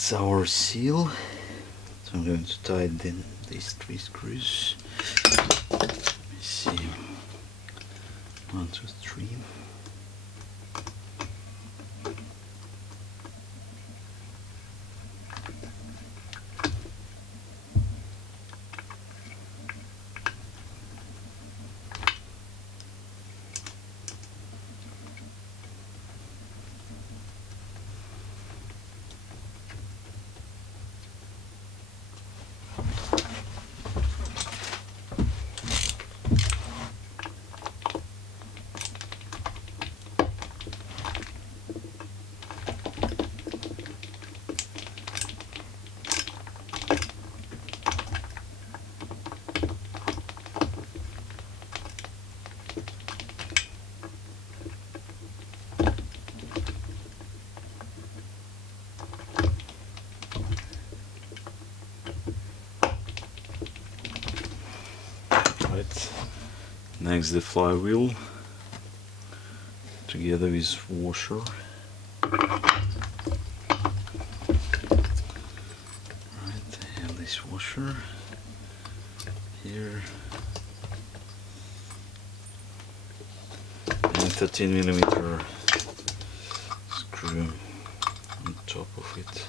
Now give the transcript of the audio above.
That's our seal. So I'm going to tighten these 3 screws. Let me see. 1, 2, 3. Right. Next the flywheel together with washer. Right, I have this washer here and a 13mm screw on top of it.